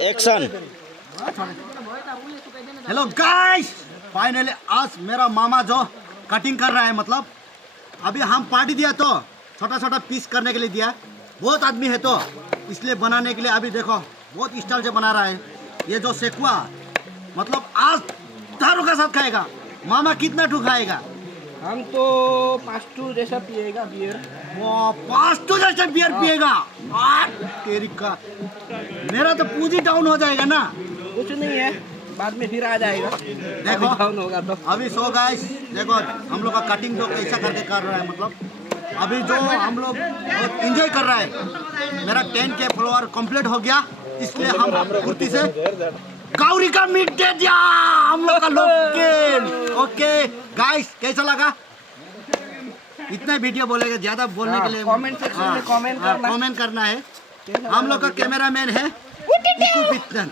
Action. Hello guys, finally आज मेरा मामा जो कटिंग कर रहा है, मतलब अभी हम पार्टी दिया तो छोटा छोटा पीस करने के लिए दिया। बहुत आदमी है तो इसलिए बनाने के लिए अभी देखो बहुत स्टाइल से बना रहा है। ये जो सेकुआ मतलब आज दारू के साथ खाएगा। मामा कितना ठू खाएगा? हम तो 5 जैसा पिएगा बियर। वो 5 जैसे बियर पिएगा। तेरी का मेरा तो पूंजी डाउन हो जाएगा ना। कुछ नहीं है, बाद में फिर आ जाएगा। देखो डाउन होगा तो अभी सो गाइस, देखो हम लोग का कटिंग जो कैसा करके कर रहा है, मतलब अभी जो हम लोग बहुत इंजॉय कर रहा है। मेरा 10K फॉलोअर कंप्लीट हो गया, इसलिए हम फुर्ती से गौरी का मीट दे दिया हम लोग का लोकेल। ओके गाइस, कैसा लगा? इतना वीडियो बोलेगा, ज्यादा बोलने के लिए कमेंट सेक्शन में कमेंट करना है। हम लोग का कैमरामैन है इकू पितन।